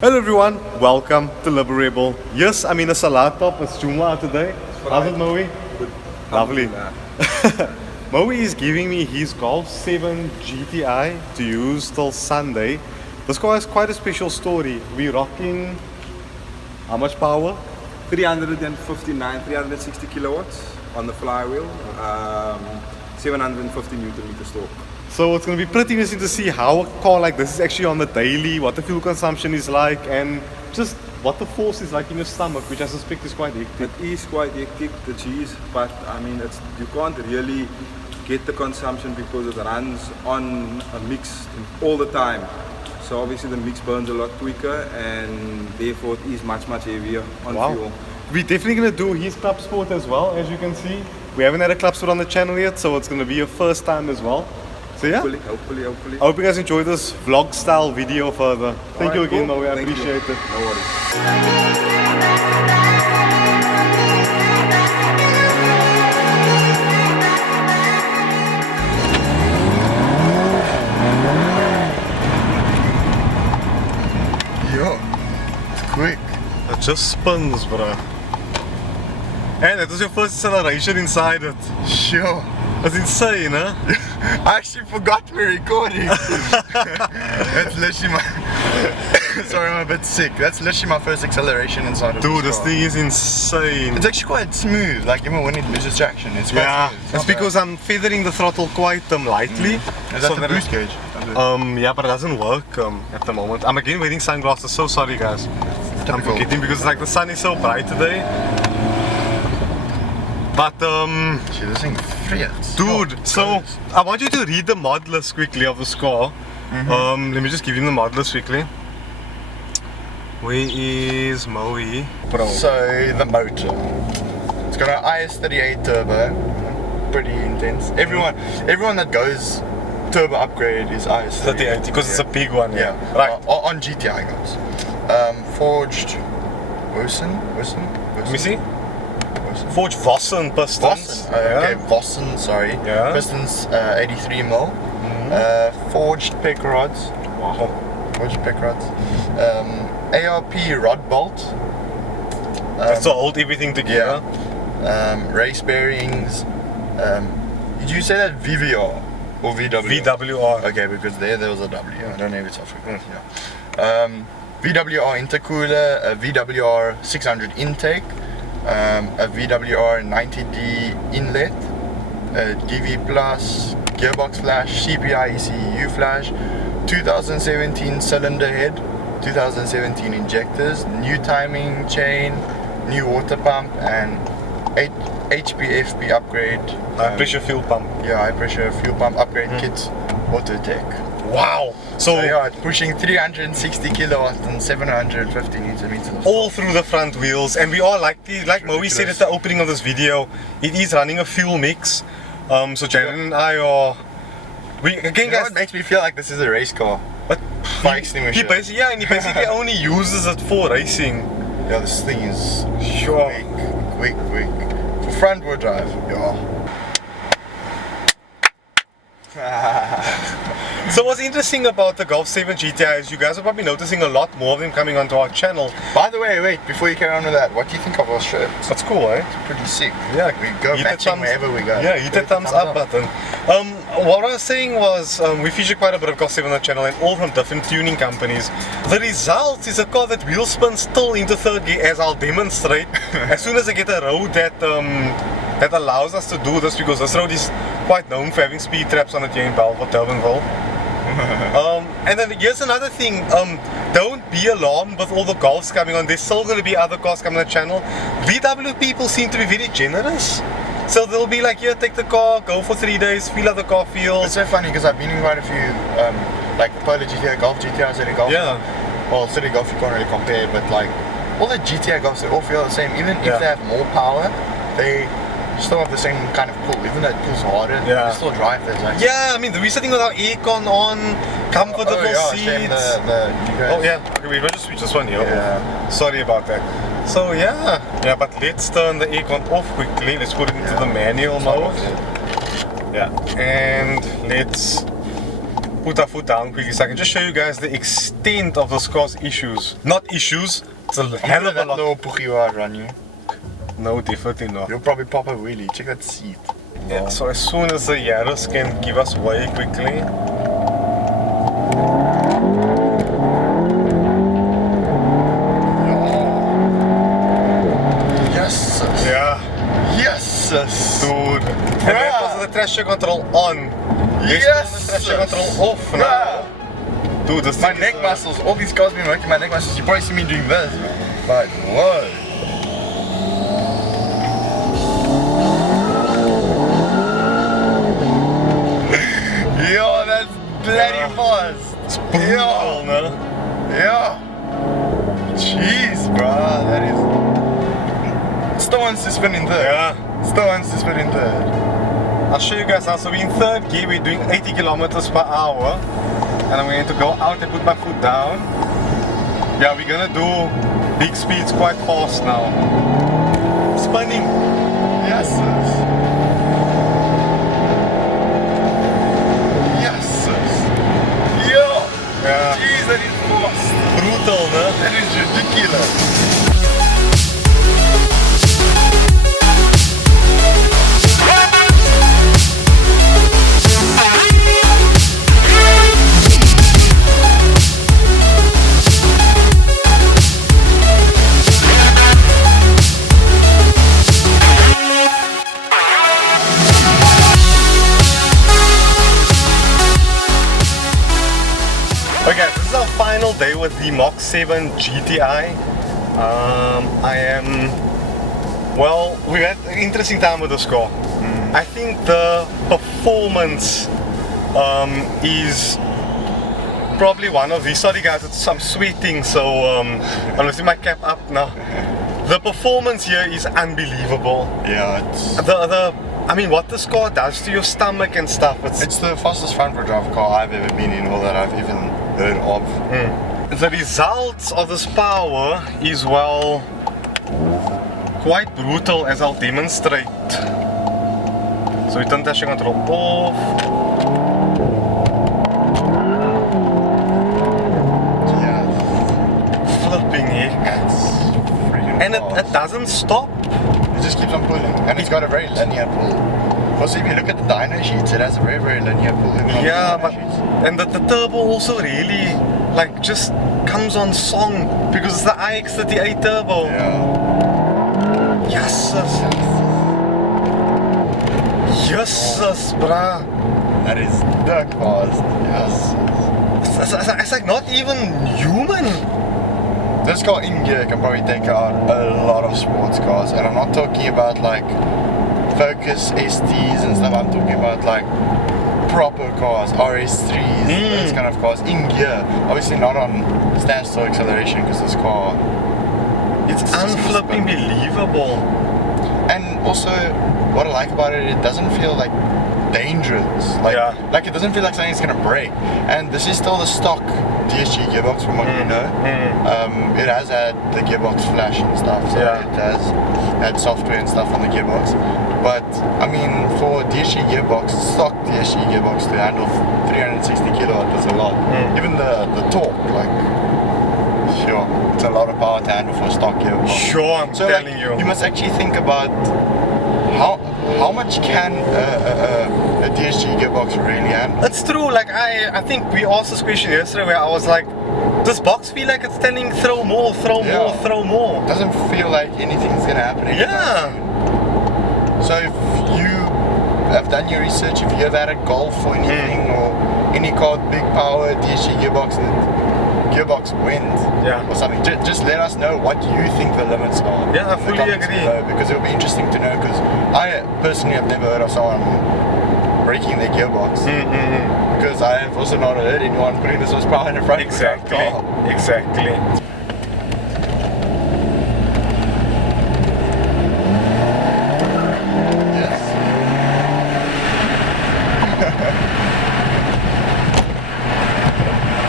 Hello everyone, welcome to Liberable. Yes, I'm in a Salat top, it's Jumla today. How's it, Moe? Good. Lovely. Moe is giving me his Golf 7 GTI to use till Sunday. This car has quite a special story. We're rocking how much power? 360 kilowatts on the flywheel, 750 Newton meter torque. So it's going to be pretty interesting to see how a car like this is actually on the daily, what the fuel consumption is like, and just what the force is like in your stomach, which I suspect is quite hectic. It is quite hectic, the cheese, but I mean, you can't really get the consumption because it runs on a mix all the time. So obviously the mix burns a lot quicker, and therefore it is much heavier on fuel. We're definitely going to do his club sport as well, as you can see. We haven't had a club sport on the channel yet, so it's going to be your first time as well. So yeah, hopefully. I hope you guys enjoy this vlog style video further. Thank you again, Moe. I appreciate it. No worries. Yo, it's quick. It just spins, bro. And that was your first acceleration inside it. Sure. That's insane, huh? I actually forgot we're recording. That's literally my... Sorry, I'm a bit sick. That's literally my first acceleration inside of Dude, this this car. thing is insane. It's actually quite smooth, like even when it loses traction, it's quite smooth. It's because I'm feathering the throttle quite lightly. Is that the boost gauge? Yeah, but it doesn't work at the moment. I'm again wearing sunglasses, so sorry guys. I'm forgetting because like the sun is so bright today. But Gee, this thing frets. dude, so I want you to read the mod list quickly of this car. Let me just give you the mod list quickly. Where is Moe? So the motor, it's got an IS38 turbo, pretty intense. Everyone that goes turbo upgrade is IS38 because it's a big one. Yeah, Right. on GTI guys. Forged Vossen. Let me see. Forged Vossen pistons. Okay, Vossen, sorry. Yeah. Pistons 83 mil. Forged pec rods. Wow. Forged pec rods. ARP rod bolt. That's to hold everything together. Race bearings. Did you say that VVR or VW? VWR. Okay, because there was a W. I don't know if it's African. Yeah. VWR intercooler, a VWR 600 intake, a VWR 90D inlet, a DV plus, gearbox flash, CPI ECU flash, 2017 cylinder head, 2017 injectors, new timing chain, new water pump, and 8 HPFP upgrade. High pressure fuel pump. Yeah, high pressure fuel pump upgrade kit, auto tech. Wow. So yeah, it's pushing 360 kilowatts and 750 Newton meters. all through the front wheels, and we are like Moe said at the opening of this video, it is running a fuel mix. So Jaden and I are again guys. It makes me feel like this is a race car. But Fire extinguisher. he basically only uses it for racing. Yeah, this thing is Sure. quick. For front wheel drive, yeah. So what's interesting about the Golf 7 GTI is you guys are probably noticing a lot more of them coming onto our channel. By the way, wait, before you carry on with that, what do you think of our shirts? That's cool, eh? It's pretty sick. Yeah, We go hit the matching thumbs- wherever we go. Yeah, hit the thumbs up button. What I was saying was we feature quite a bit of Golf 7 on the channel, and all from different tuning companies. The result is a car that wheel spins still into third gear, as I'll demonstrate as soon as I get a road that allows us to do this, because this road is quite known for having speed traps on it here in Belfort, Durbanville. And then here's another thing, don't be alarmed with all the Golfs coming on. There's still going to be other cars coming on the channel. VW people seem to be very generous, so they'll be like, here, take the car, go for 3 days, feel how the car feels. It's so funny because I've been in quite a few, like the Polo GTI, Golf GTI, City Golf. Yeah. Well, City Golf you can't really compare, but like all the GTI Golfs, they all feel the same. Even if they have more power, they still have the same kind of pull. Even though it pulls harder, they still drive those. Like, Yeah, I mean, we're sitting with our aircon on, comfortable seats. shame Oh yeah, okay, we will just switch this one here. Yeah. Sorry about that. So yeah, but let's turn the aircon off quickly. Let's put it into the manual mode. Yeah, and let's put our foot down quickly so I can just show you guys the extent of this car's issues. Not issues, it's a hell of a that lot. little pookie ride run you. No, definitely not. You'll probably pop a wheelie. Check that seat. Yeah, so as soon as the Yaris can give us way quickly. Yes, sis. Yeah, Yes, sis. dude. And that was the traction control on. Yes, The traction control off now. Dude, this My thing neck is, muscles, all these cars been working my neck muscles. You probably see me doing this. But whoa. Yo, that's bloody fast. It's brutal, no? Yeah. Jeez, bruh, that is. Still wants to spin in third. Yeah. Still wants to spin in third. I'll show you guys now. So we're in third gear, we're doing 80 kilometers per hour. And I'm going to go out and put my foot down. Yeah, we're gonna do big speeds quite fast now. Spinning. Yes, sis. Yes, sis. Yo. Yeah. Jeez, that is fast. Brutal, no? That is ridiculous. Okay, this is our final day with the Mach 7 GTI. Well, we had an interesting time with this car. I think the performance is probably one of these. Sorry guys, I'm sweating, so I'm gonna see my cap up now. The performance here is unbelievable. Yeah, it's I mean, what this car does to your stomach and stuff, it's the fastest front-wheel drive car I've ever been in, or that I've even heard of. The results of this power is, well, quite brutal, as I'll demonstrate. So we turn traction control off. Yeah, Flipping heck. that's freaking And fast. it doesn't stop. It just keeps on pulling, and it's got a very linear pull. Also, if you look at the dyno sheets, it has a very, very linear pull. Even on Yeah, the dyno but sheets. and the turbo also really like just comes on song because it's the iX38 turbo. Yeah. Yes, yes, bruh. That is the fast. Yes. It's like not even human. This car in gear can probably take out a lot of sports cars, and I'm not talking about like Focus STs and stuff. I'm talking about like proper cars, RS3s, those kind of cars in gear. Obviously not on standstill acceleration because this car, It's just unflipping believable. and also what I like about it, it doesn't feel like dangerous. Like it doesn't feel like something's gonna break. And this is still the stock DSG gearbox from what you know. It has had the gearbox flash and stuff, so Yeah. it has had software and stuff on the gearbox. But I mean, for DSG gearbox, stock DSG gearbox to handle 360 kilowatt is a lot. Even the torque, like, sure, it's a lot of power to handle for a stock gearbox. Sure, I'm So telling like, you. you must actually think about how much can a DSG gearbox really handle? It's true, like I think we asked this question yesterday where I was like, does box feel like it's telling throw more, throw more, Yeah. throw more? Doesn't feel like anything's gonna happen anytime Yeah. soon. So if you have done your research, if you have had a Golf or anything, or any car with big power DSG gearbox, and the gearbox wins, Yeah. or something, just let us know what you think the limits are. Yeah, I in the fully comments agree. below, because it'll be interesting to know, because I personally have never heard of someone breaking their gearbox, because I have also not heard anyone putting this horsepower in the front Exactly, of the car. exactly. Yes.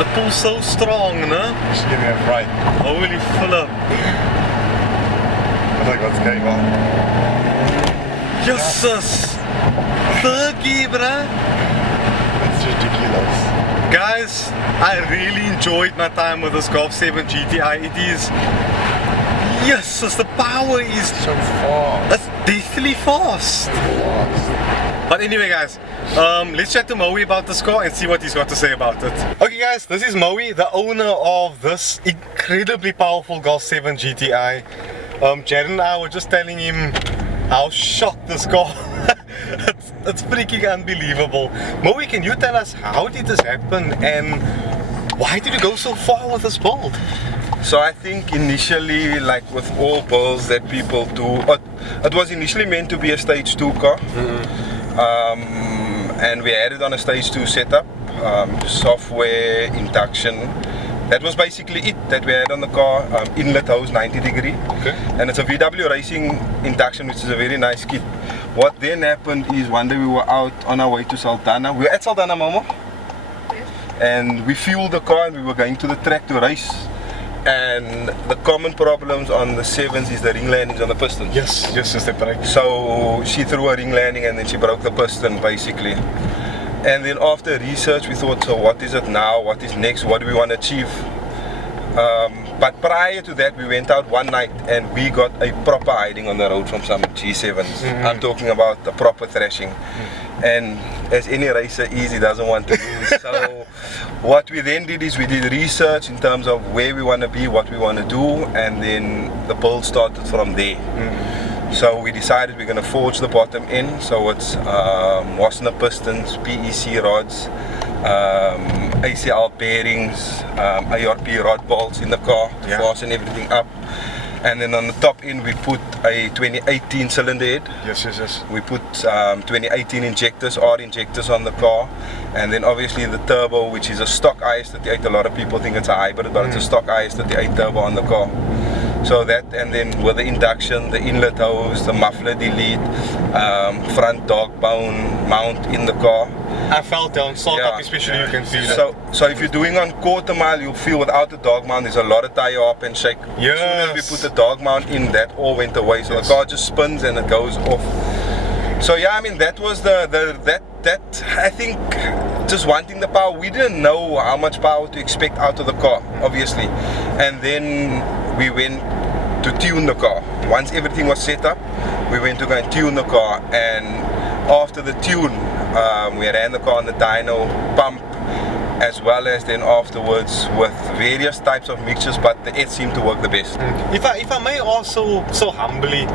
It pulls so strong, no? Just give me a fright. Holy flip. I think what's going on. Jesus! Third gear, bruh. It's ridiculous. Guys, I really enjoyed my time with this Golf 7 GTI. It is, yes, the power is So fast. it's deathly fast. But anyway guys, let's chat to Moe about this car and see what he's got to say about it. Okay guys, this is Moe, the owner of this incredibly powerful Golf 7 GTI. Jared and I were just telling him how shocked this car it's freaking unbelievable. Moe, can you tell us how did this happen and why did you go so far with this build? So I think initially, like with all builds that people do, it was initially meant to be a stage 2 car. And we had it on a stage 2 setup, software, induction. That was basically it that we had on the car, inlet hose 90 degree. Okay. And it's a VW Racing induction, which is a very nice kit. What then happened is one day we were out on our way to Saldanha. We were at Saldanha, Momo. And we fueled the car and we were going to the track to race. And the common problems on the 7s is the ring landings on the pistons. Yes, that's right. So she threw a ring landing and then she broke the piston basically. And then after research we thought, so what is it now, what is next, what do we want to achieve? But prior to that we went out one night and we got a proper hiding on the road from some G7s. I'm talking about a proper thrashing. And as any racer is, he doesn't want to lose. So what we then did is we did research in terms of where we want to be, what we want to do, and then the build started from there. So we decided we're going to forge the bottom end, so it's Wasner pistons, PEC rods, ACL bearings, ARP rod bolts in the car to fasten everything up. And then on the top end we put a 2018 cylinder head. Yes. We put 2018 injectors, R injectors on the car. And then obviously the turbo, which is a stock IS38. A lot of people think it's a hybrid, but it's a stock IS38 turbo on the car. So that, and then with the induction, the inlet hose, the muffler delete, front dog bone mount in the car. I felt down startup especially you can feel it. So if you're doing on quarter mile, you'll feel without the dog mount there's a lot of tire up and shake. Yes. As soon as we put the dog mount in, that all went away. So the car just spins and it goes off. So yeah, I mean that was that I think just wanting the power. We didn't know how much power to expect out of the car, obviously. And then we went to tune the car. Once everything was set up, we went to go and tune the car, and after the tune we ran the car on the dyno pump, as well as then afterwards with various types of mixtures, but the ETH seemed to work the best. If I may also so humbly,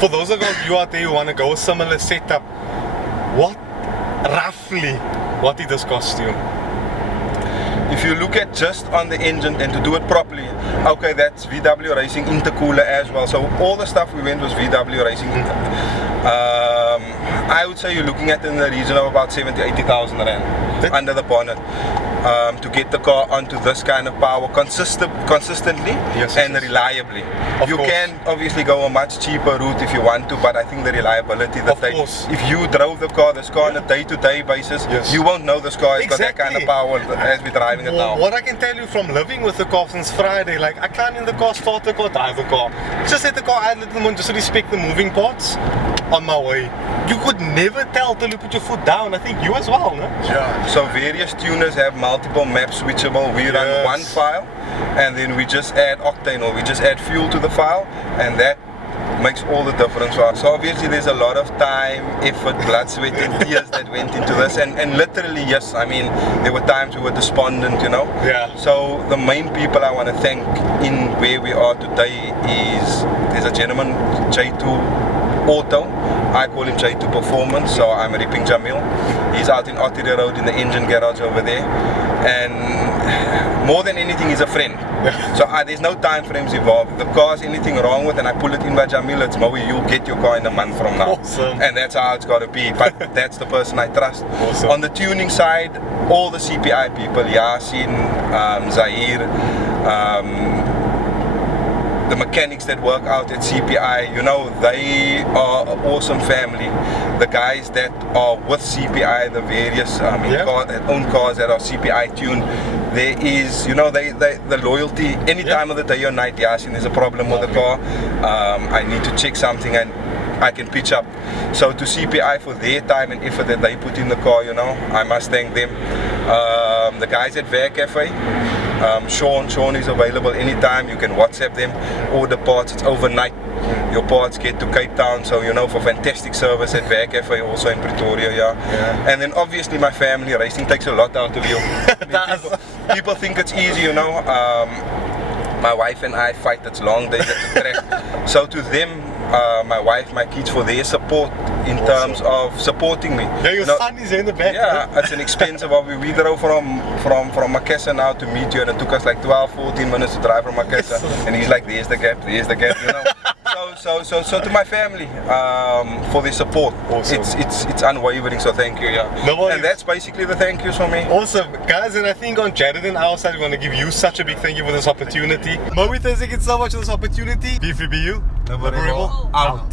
for those of you out there who want to go a similar setup, what did this cost you? If you look at just on the engine and to do it properly, okay, that's VW Racing intercooler as well. So all the stuff we went was VW Racing. I would say you're looking at in the region of about 70,000-80,000 rand under the bonnet to get the car onto this kind of power consistently and reliably. You can obviously go a much cheaper route if you want to, but I think the reliability if you drove this car on a day-to-day basis, you won't know this car has got that kind of power as we're driving it now. What I can tell you from living with the car since Friday, like I climb in the car, start the car, drive the car. Just let the car idle at the moment, just respect the moving parts on my way. You could never tell till you put your foot down. I think you as well, no? Yeah. So various tuners have multiple maps switchable. We run one file and then we just add octane or we just add fuel to the file, and that makes all the difference for us. So obviously there's a lot of time, effort, blood, sweat and tears that went into this, and literally yes, I mean there were times we were despondent, you know. So the main people I want to thank in where we are today is there's a gentleman, J2 Auto, I call him J2 Performance, so I'm ripping Jamil. He's out in Ottery Road in the engine garage over there, and more than anything he's a friend. So there's no time frames involved. If the car's anything wrong with and I pull it in by Jamil, it's Moe, you'll get your car in a month from now. And that's how it's got to be, but that's the person I trust. On the tuning side, all the CPI people, Yasin, Zahir, the mechanics that work out at CPI, you know, they are an awesome family. The guys that are with CPI, the various cars that own cars that are CPI tuned, there is, you know, the loyalty. Any time of the day or night, Yasin, there's a problem with the car, I need to check something, and I can pitch up. So to CPI for their time and effort that they put in the car, you know, I must thank them. The guys at Werk Cafe, Sean is available anytime. You can WhatsApp them, order parts. It's overnight. Your parts get to Cape Town, so you know, for fantastic service at Werk Cafe, also in Pretoria, yeah. And then obviously my family. Racing takes a lot out of you. People think it's easy, you know. My wife and I fight, it's long days at the track. So to them, my wife, my kids, for their support in terms of supporting me. Yeah, your son is in the back. Yeah, it's an expensive. We drove from Makassar now to meet you, and it took us like 12-14 minutes to drive from Makassar. And he's like, there's the gap, you know. So to my family, for their support. Awesome. It's unwavering, so thank you, yeah. No worries. And that's basically the thank yous for me. Awesome, guys, and I think on Jared and our side, we want to give you such a big thank you for this opportunity. Mohedien, thank you so much for this opportunity. Be free, be you. Never out.